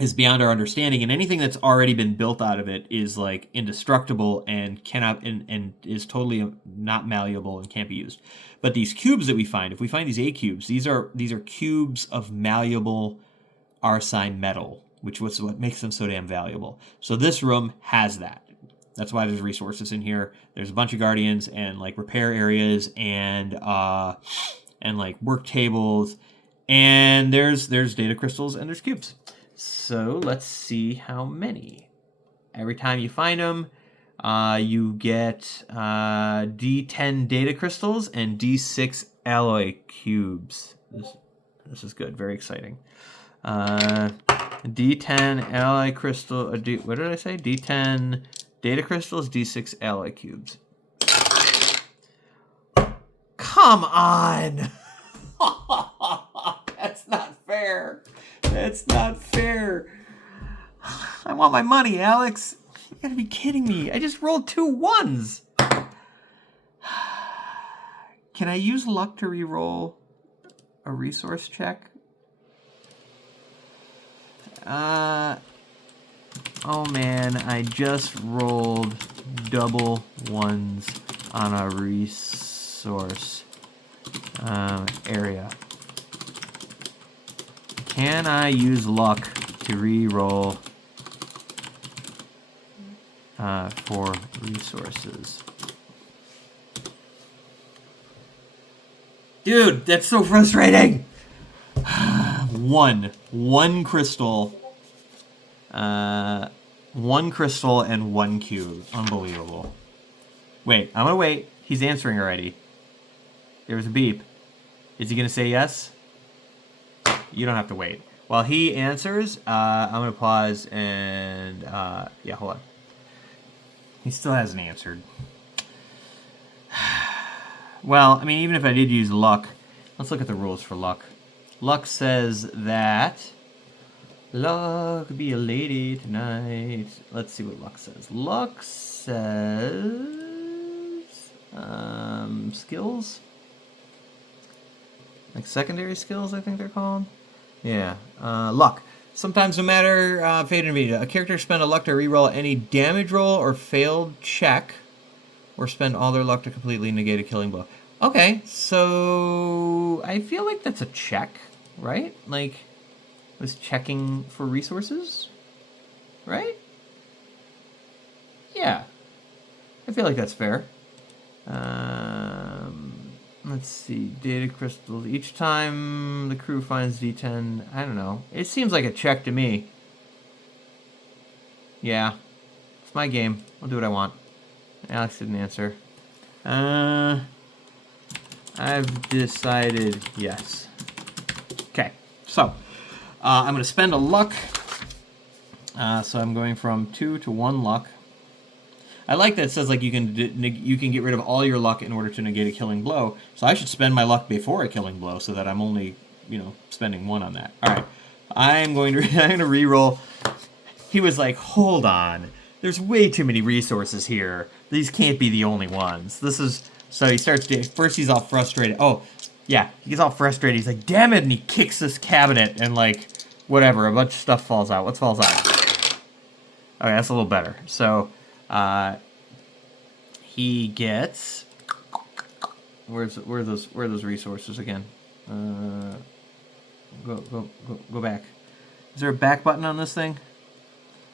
is beyond our understanding, and anything that's already been built out of it is like indestructible and cannot and is totally not malleable and can't be used. But these cubes that we find, if we find these A-cubes, these are cubes of malleable Arsi metal, which was what makes them so damn valuable. So this room has that. That's why there's resources in here. There's a bunch of guardians and like repair areas and like work tables, and there's data crystals and there's cubes. So let's see how many. Every time you find them, you get D10 data crystals and D6 alloy cubes. This is good. Very exciting. D10 alloy crystal. What did I say? D10 data crystals, D6 alloy cubes. Come on! That's not fair. That's not fair. I want my money, Alex. You gotta be kidding me. I just rolled 2 1s. Can I use luck to re-roll a resource check? Oh man, I just rolled double 1s on a resource area. Can I use luck to re-roll for resources? Dude, that's so frustrating! One crystal. 1 crystal and 1 cube. Unbelievable. Wait, I'm gonna wait. He's answering already. There was a beep. Is he gonna say yes? You don't have to wait. While he answers, I'm gonna pause and yeah, hold on. He still hasn't answered. Well, I mean, even if I did use luck, let's look at the rules for luck. Luck says that luck be a lady tonight. Let's see what luck says. Luck says skills, like secondary skills, I think they're called. Yeah, luck. Sometimes, no matter fate and media, a character spend a luck to reroll any damage roll or failed check, or spend all their luck to completely negate a killing blow. Okay, so I feel like that's a check, right? Like, I was checking for resources, right? Yeah, I feel like that's fair. let's see, data crystals. Each time the crew finds D10, I don't know. It seems like a check to me. Yeah, it's my game. I'll do what I want. Alex didn't answer. I've decided yes. Okay, so I'm going to spend a luck. So I'm going from 2 to 1 luck. I like that it says like you can get rid of all your luck in order to negate a killing blow. So I should spend my luck before a killing blow so that I'm only, spending 1 on that. All right, I'm going to re-roll. He was like, hold on, there's way too many resources here. These can't be the only ones. So he starts first he's all frustrated. Oh, yeah, he's all frustrated. He's like, damn it, and he kicks this cabinet and like whatever, a bunch of stuff falls out. What falls out? Okay, that's a little better. So he gets where are those resources again? Go back. Is there a back button on this thing?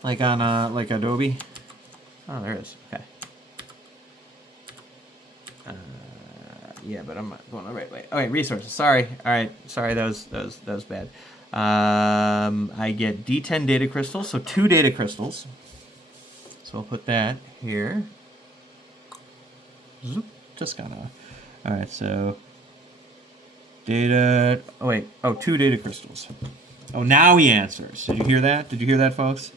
Like on like Adobe? Oh, there it is. Okay. Yeah, but I'm not going the right way. Okay, resources. Sorry. All right. Sorry, that was bad. I get D10 data crystals, so 2 data crystals. So I'll put that here. Zoop, just gonna. All right, so data. Oh wait. Oh, 2 data crystals. Oh, now he answers. Did you hear that? Did you hear that, folks?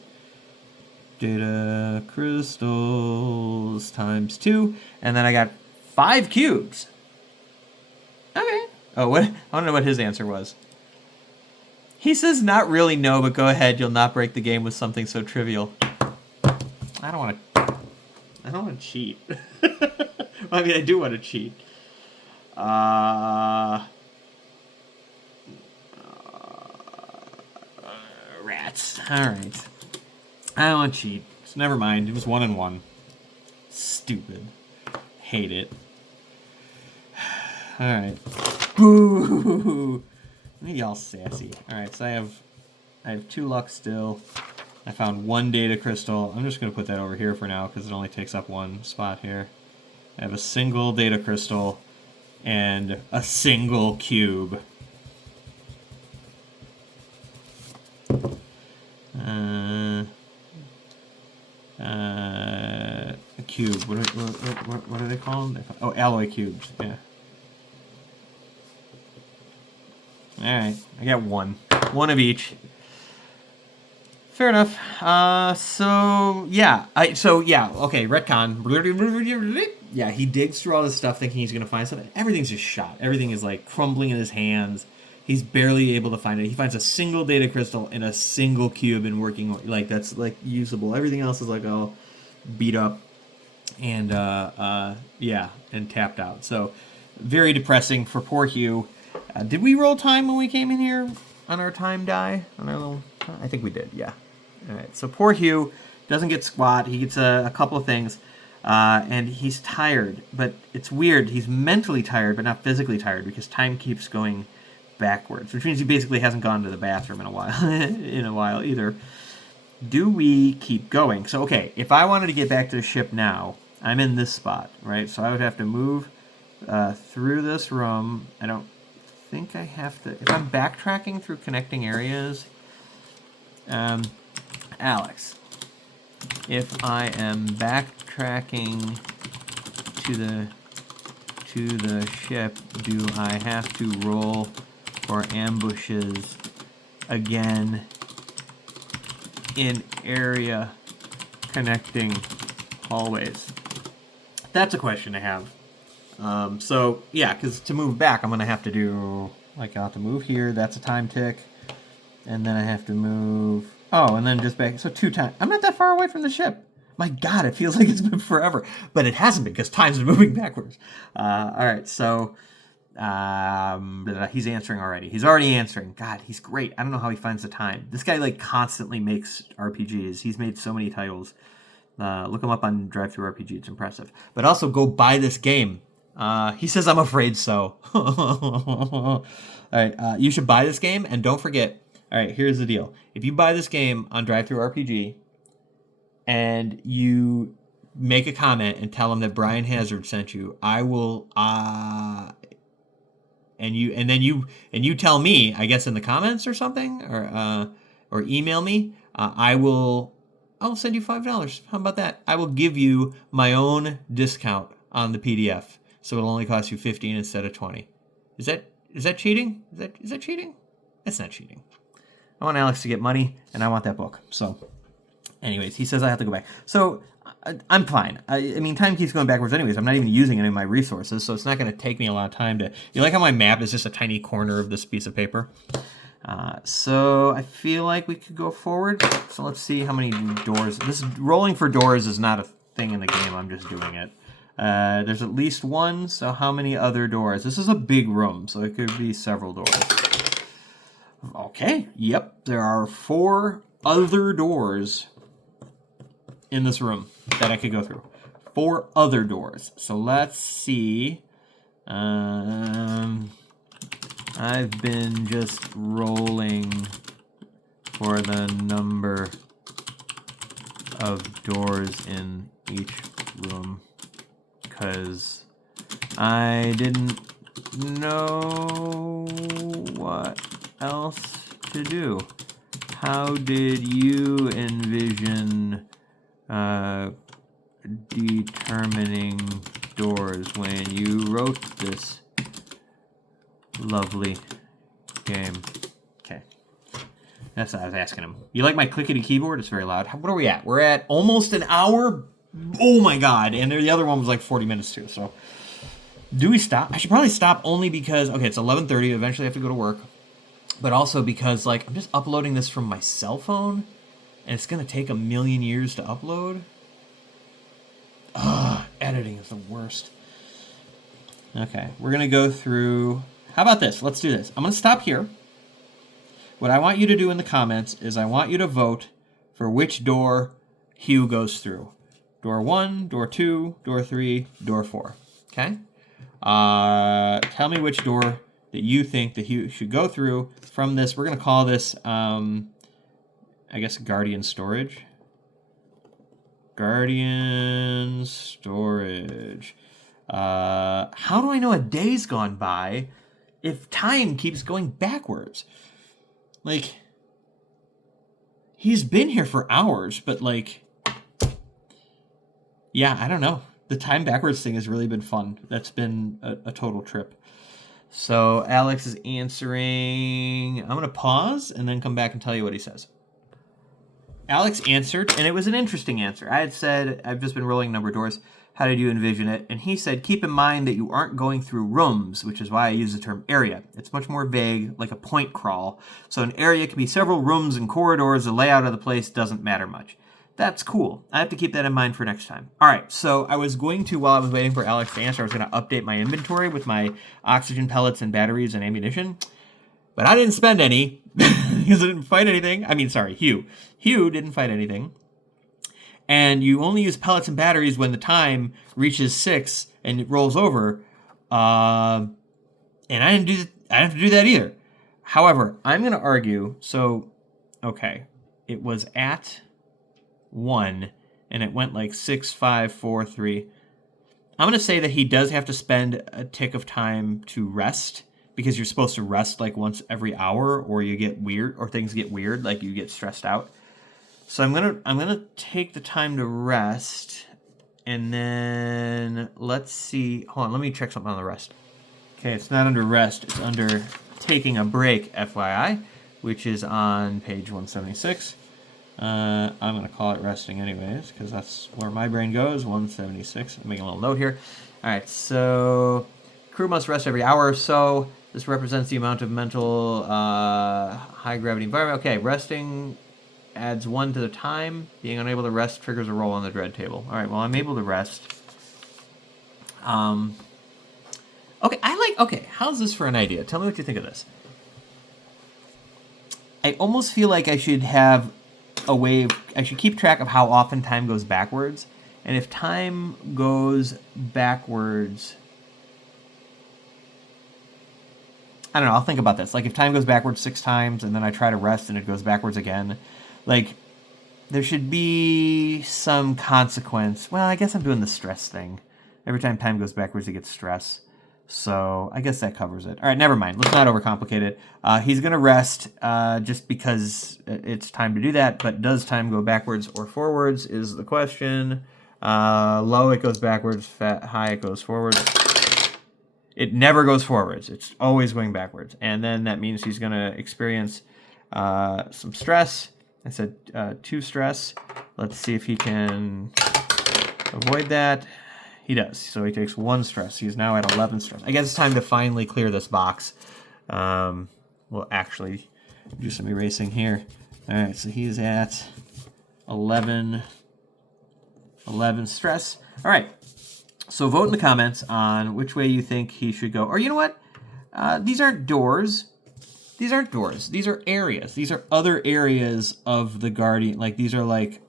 Data crystals times 2, and then I got 5 cubes. Okay. Oh, what? I don't know what his answer was. He says not really no, but go ahead. You'll not break the game with something so trivial. I don't want to cheat. I mean, I do want to cheat. Rats. All right. I don't want to cheat. So never mind. It was 1 and 1. Stupid. Hate it. All right. Boo! Y'all sassy. All right. So I have 2 luck still. I found 1 data crystal. I'm just going to put that over here for now because it only takes up 1 spot here. I have a single data crystal and a single cube. A cube. What are they called? Oh, alloy cubes. Yeah. All right. I got 1. 1 of each. Fair enough. Okay, retcon. Yeah, he digs through all this stuff thinking he's going to find something. Everything's just shot. Everything is like crumbling in his hands. He's barely able to find it. He finds a single data crystal and a single cube and working, like, that's like usable. Everything else is like all beat up and and tapped out. So very depressing for poor Hugh. Did we roll time when we came in here on our time die? I think we did, yeah. All right, so poor Hugh doesn't get squat. He gets a couple of things, and he's tired. But it's weird. He's mentally tired, but not physically tired because time keeps going backwards, which means he basically hasn't gone to the bathroom in a while either. Do we keep going? So, okay, if I wanted to get back to the ship now, I'm in this spot, right? So I would have to move through this room. I don't think I have to. If I'm backtracking through connecting areas, Alex, if I am backtracking to the ship, do I have to roll for ambushes again in area connecting hallways? That's a question I have. So yeah, because to move back, I'm gonna have to do like I'll have to move here. That's a time tick, and then I have to move. Oh, and then just back. So 2 times. I'm not that far away from the ship. My God, it feels like it's been forever, but it hasn't been because time's been moving backwards. All right, so he's answering already. He's already answering. God, he's great. I don't know how he finds the time. This guy like constantly makes RPGs. He's made so many titles. Look him up on DriveThruRPG. It's impressive. But also go buy this game. He says, I'm afraid so. All right, you should buy this game, and don't forget. All right, here's the deal. If you buy this game on DriveThruRPG, and you make a comment and tell them that Brian Hazard sent you, I will and then you tell me, I guess in the comments or something, or email me, I'll send you $5. How about that? I will give you my own discount on the PDF, so it'll only cost you 15 instead of 20. Is that cheating? Is that cheating? That's not cheating. I want Alex to get money, and I want that book. So, anyways, he says I have to go back. So, I'm fine. I mean, time keeps going backwards anyways. I'm not even using any of my resources, so it's not going to take me a lot of time to... You like how my map is just a tiny corner of this piece of paper? So I feel like we could go forward. So let's see how many doors... This rolling for doors is not a thing in the game. I'm just doing it. There's at least one, so how many other doors? This is a big room, so it could be several doors. Okay, yep. There are 4 other doors in this room that I could go through. 4 other doors. So let's see. I've been just rolling for the number of doors in each room because I didn't know what else to do. How did you envision determining doors when you wrote this lovely game? Okay. That's what I was asking him. You like my clickety keyboard? It's very loud. What are we at? We're at almost an hour. Oh my god. And the other one was like 40 minutes too. So do we stop? I should probably stop only because, okay, it's 11:30. Eventually I have to go to work. But also because, like, I'm just uploading this from my cell phone. And it's going to take a million years to upload. Ugh, editing is the worst. Okay, we're going to go through... How about this? Let's do this. I'm going to stop here. What I want you to do in the comments is I want you to vote for which door Hugh goes through. Door 1, door 2, door 3, door 4. Okay? Tell me which door that you think that Hugh should go through from this. We're going to call this, I guess, Guardian Storage. Guardian Storage. How do I know a day's gone by if time keeps going backwards? Like, he's been here for hours, but like, yeah, I don't know. The time backwards thing has really been fun. That's been a total trip. So Alex is answering. I'm going to pause and then come back and tell you what he says. Alex answered, and it was an interesting answer. I had said, I've just been rolling a number of doors. How did you envision it? And he said, keep in mind that you aren't going through rooms, which is why I use the term area. It's much more vague, like a point crawl. So an area can be several rooms and corridors. The layout of the place doesn't matter much. That's cool. I have to keep that in mind for next time. All right, so I was going to, while I was waiting for Alex to answer, I was going to update my inventory with my oxygen pellets and batteries and ammunition. But I didn't spend any because I didn't fight anything. I mean, sorry, Hugh. Hugh didn't fight anything. And you only use pellets and batteries when the time reaches 6 and it rolls over. And I didn't have to do that either. However, I'm going to argue. So, okay, it was at 1 and it went like 6, 5, 4, 3. I'm going to say that he does have to spend a tick of time to rest, because you're supposed to rest like once every hour, or you get weird, or things get weird, like you get stressed out. So I'm gonna take the time to rest, and then let's see. Hold on, let me check something on the rest. Okay, it's not under rest; it's under taking a break, FYI, which is on page 176. I'm gonna call it resting anyways, because that's where my brain goes. 176. I'm making a little note here. All right, so crew must rest every hour or so. This represents the amount of mental high gravity environment. Okay, resting adds 1 to the time. Being unable to rest triggers a roll on the dread table. All right, well, I'm able to rest. Okay, okay, how's this for an idea? Tell me what you think of this. I almost feel like I should have a way, I should keep track of how often time goes backwards. And if time goes backwards, I don't know, I'll think about this. Like, if time goes backwards 6 times and then I try to rest and it goes backwards again, like, there should be some consequence. Well, I guess I'm doing the stress thing. Every time time goes backwards, it gets stress. So I guess that covers it. All right, never mind. Let's not overcomplicate it. He's going to rest just because it's time to do that. But does time go backwards or forwards is the question. Low, it goes backwards. High, it goes forwards. It never goes forwards. It's always going backwards. And then that means he's going to experience some stress. I said 2 stress. Let's see if he can avoid that. He does. So he takes 1 stress. He's now at 11 stress. I guess it's time to finally clear this box. We'll actually do some erasing here. All right, so he's at 11 stress. All right. So vote in the comments on which way you think he should go. Or you know what? These aren't doors. These aren't doors. These are areas. These are other areas of the Guardian. Like these are like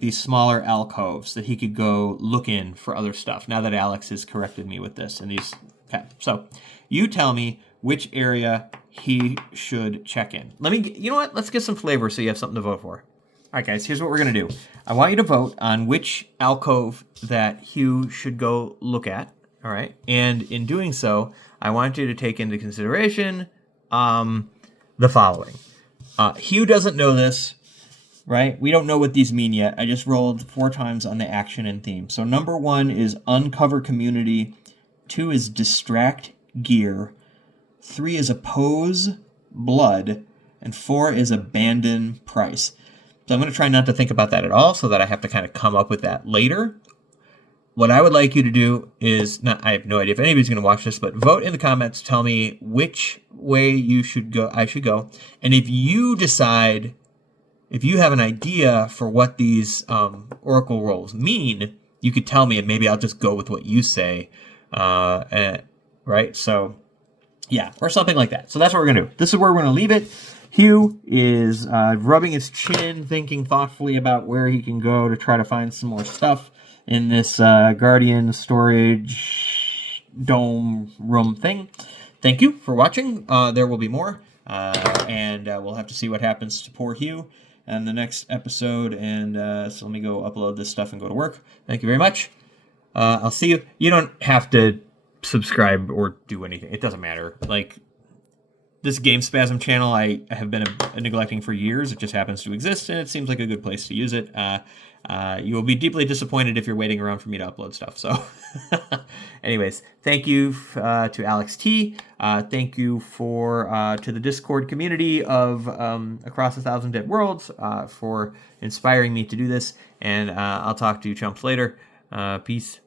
these smaller alcoves that he could go look in for other stuff. Now that Alex has corrected me with this and these. Okay, so you tell me which area he should check in. You know what? Let's get some flavor so you have something to vote for. All right, guys, here's what we're going to do. I want you to vote on which alcove that Hugh should go look at, all right? And in doing so, I want you to take into consideration the following. Hugh doesn't know this, right? We don't know what these mean yet. I just rolled 4 times on the action and theme. So number 1 is uncover community. 2 is distract gear. 3 is oppose blood. And 4 is abandon price. So I'm going to try not to think about that at all so that I have to kind of come up with that later. What I would like you to do is, I have no idea if anybody's going to watch this, but vote in the comments. Tell me which way I should go. And if you decide, if you have an idea for what these oracle rolls mean, you could tell me and maybe I'll just go with what you say. Right? So, yeah, or something like that. So that's what we're going to do. This is where we're going to leave it. Hugh is rubbing his chin, thinking thoughtfully about where he can go to try to find some more stuff in this Guardian storage dome room thing. Thank you for watching. There will be more, and we'll have to see what happens to poor Hugh in the next episode. And so let me go upload this stuff and go to work. Thank you very much. I'll see you. You don't have to subscribe or do anything. It doesn't matter. Like, this Game Spasm channel I have been neglecting for years. It just happens to exist, and it seems like a good place to use it. You will be deeply disappointed if you're waiting around for me to upload stuff. So anyways, thank you to Alex T. Thank you to the Discord community of Across 1,000 Dead Worlds for inspiring me to do this. And I'll talk to you chumps later. Peace.